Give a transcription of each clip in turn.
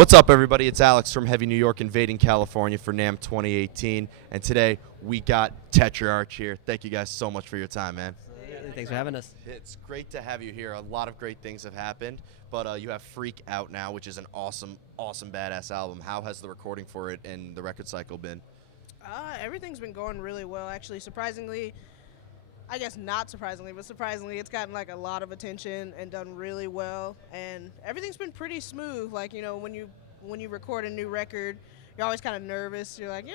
What's up, everybody? It's Alex from Heavy New York, invading California for Namm 2018, and today we got Tetrarch here. Thank you guys so much for your time, man. Absolutely. Thanks for having us. It's great to have you here. A lot of great things have happened, but you have Freak out now, which is an awesome, badass album. How has the recording for it and the record cycle been? Everything's been going really well, actually. Surprisingly, I guess not surprisingly, but surprisingly, it's gotten like a lot of attention and done really well. And everything's been pretty smooth. Like, when you record a new record, you're always kind of nervous. You're like,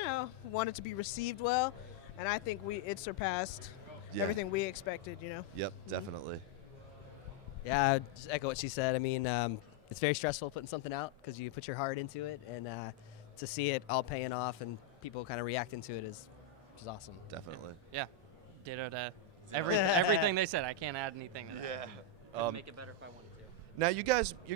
want it to be received well. And I think it surpassed everything we expected. Yep, definitely. Yeah, I'd just echo what she said. I mean, it's very stressful putting something out because you put your heart into it, and to see it all paying off and people kind of reacting to it is awesome. Definitely. Yeah, ditto to everything they said. I can't add anything to that. Yeah. Could make it better if I wanted to. Now, you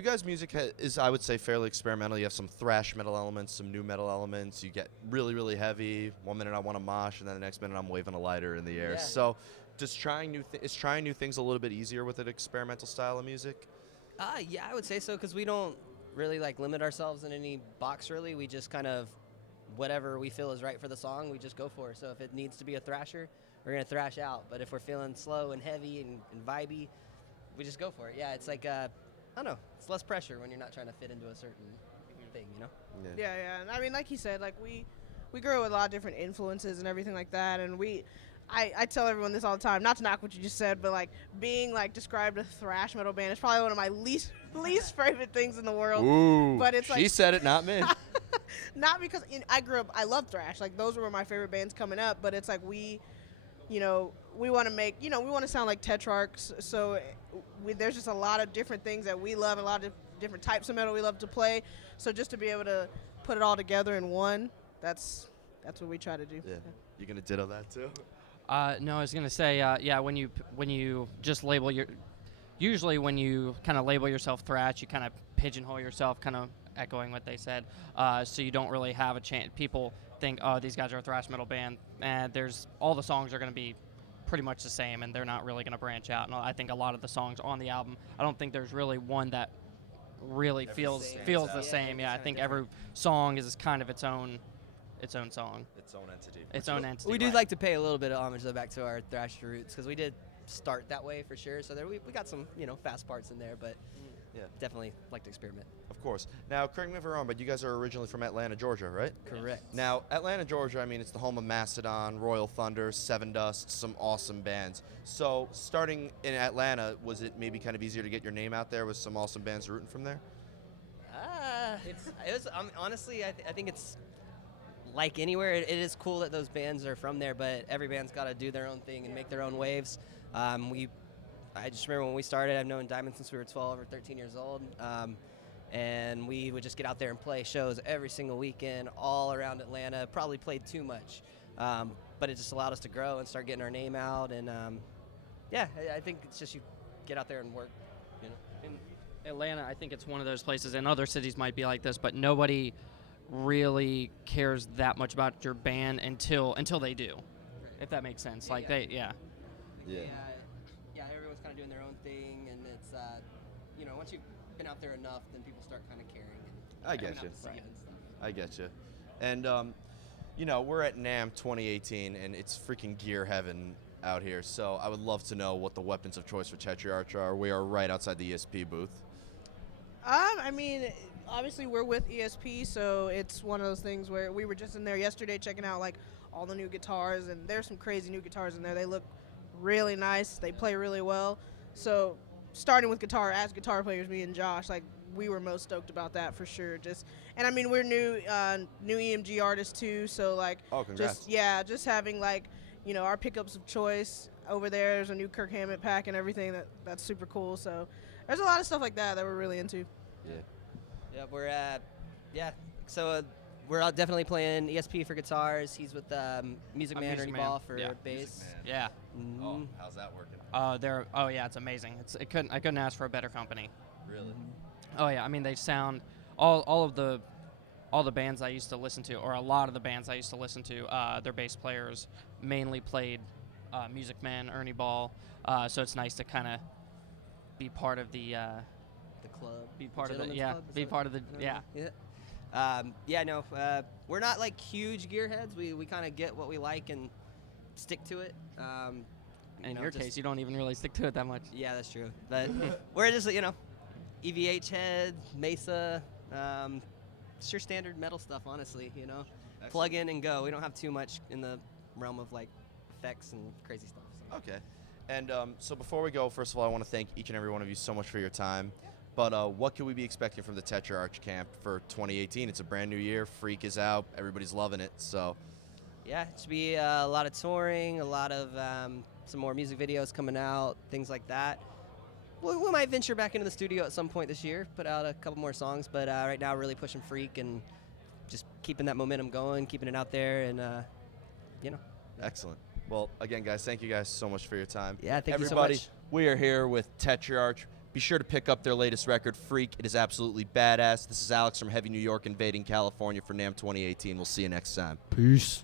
guys' music is, I would say, fairly experimental. You have some thrash metal elements, some new metal elements. You get really, really heavy. 1 minute I want to mosh, and then the next minute I'm waving a lighter in the air. Yeah. So, is trying new things a little bit easier with an experimental style of music? Yeah, I would say so because we don't really limit ourselves in any box. Really, we just kind of whatever we feel is right for the song, we just go for. So if it needs to be a thrasher, we're gonna thrash out. But if we're feeling slow and heavy and vibey, we just go for it. Yeah, it's like I don't know. It's less pressure when you're not trying to fit into a certain thing, Yeah. And I mean, like he said, like we grew with a lot of different influences and everything like that, and I tell everyone this all the time, not to knock what you just said, but like being like described a thrash metal band is probably one of my least favorite things in the world. Ooh, but it's she said it, not me. not because I love thrash, like those were my favorite bands coming up, but it's like we want to make, we want to sound like Tetrarch, so there's just a lot of different things that we love, a lot of different types of metal we love to play, so just to be able to put it all together in one, that's what we try to do. Yeah. You gonna ditto that too? No, I was gonna say, when you just label usually when you kind of label yourself thrash, you kind of pigeonhole yourself, kind of echoing what they said. So you don't really have a chance. People think, oh, these guys are a thrash metal band, and all the songs are gonna be pretty much the same, and they're not really gonna branch out. And I think a lot of the songs on the album, I don't think there's really one that really feels the same. Yeah, I think every song is kind of its own song. Its own entity. Its own entity. We do right. like to pay a little bit of homage though back to our thrash roots because we did start that way for sure. So we got some fast parts in there, but Yeah. definitely like to experiment. Of course. Now, correct me if I'm wrong, but you guys are originally from Atlanta, Georgia, right? Correct. Now, Atlanta, Georgia, I mean, it's the home of Mastodon, Royal Thunder, Seven Dust, some awesome bands. So, starting in Atlanta, was it maybe kind of easier to get your name out there with some awesome bands rooting from there? It was honestly, I think it's like anywhere. It is cool that those bands are from there, but every band's got to do their own thing and make their own waves. I just remember when we started, I've known Diamond since we were 12 or 13 years old, and we would just get out there and play shows every single weekend all around Atlanta. Probably played too much, but it just allowed us to grow and start getting our name out. And I think it's just you get out there and work. In Atlanta, I think it's one of those places, and other cities might be like this, but nobody really cares that much about your band until they do, if that makes sense. Like Yeah. Everyone's kind of doing their own thing, and it's once you've been out there enough, then people start kind of caring. And I get coming you. out to see it and stuff. I get you. And, we're at NAMM 2018, and it's freaking gear heaven out here. So I would love to know what the weapons of choice for Tetrarch are. We are right outside the ESP booth. I mean, obviously we're with ESP, so it's one of those things where we were just in there yesterday checking out like all the new guitars, and there's some crazy new guitars in there. They look really nice. They play really well. So starting with guitar, as guitar players, me and Josh, like we were most stoked about that for sure. And I mean, we're new EMG artists too, so like Congrats. just having like our pickups of choice over there. There's a new Kirk Hammett pack and everything that's super cool. So there's a lot of stuff like that we're really into. Yeah. Yeah, So we're all definitely playing ESP for guitars. He's with Music Man Music Ernie Man. Ball for Yeah. bass. Yeah. Mhm. Oh, how's that working? It's amazing. I couldn't ask for a better company. Really? Oh yeah, I mean they sound all the bands I used to listen to, or a lot of the bands I used to listen to, their bass players mainly played Music Man, Ernie Ball. So it's nice to kind of be part of the the club. Be part of the Gentleman's Club, is Be that- part of the Yeah. No. We're not like huge gearheads. We kind of get what we like and stick to it. In your case, you don't even really stick to it that much. Yeah, that's true. But we're just EVH head, Mesa, just your standard metal stuff. Honestly, Excellent. plug in and go. We don't have too much in the realm of like effects and crazy stuff. So. Okay. And so before we go, first of all, I want to thank each and every one of you so much for your time. But what can we be expecting from the Tetrarch camp for 2018? It's a brand new year. Freak is out. Everybody's loving it. So Yeah, it should be a lot of touring, a lot of some more music videos coming out, things like that. We might venture back into the studio at some point this year, put out a couple more songs, but right now really pushing Freak and just keeping that momentum going, keeping it out there, and excellent. Well, again, guys, thank you guys so much for your time. Yeah, thank you so Everybody, much. we are here with Tetrarch. Be sure to pick up their latest record, Freak. It is absolutely badass. This is Alex from Heavy New York, invading California for NAMM 2018. We'll see you next time. Peace.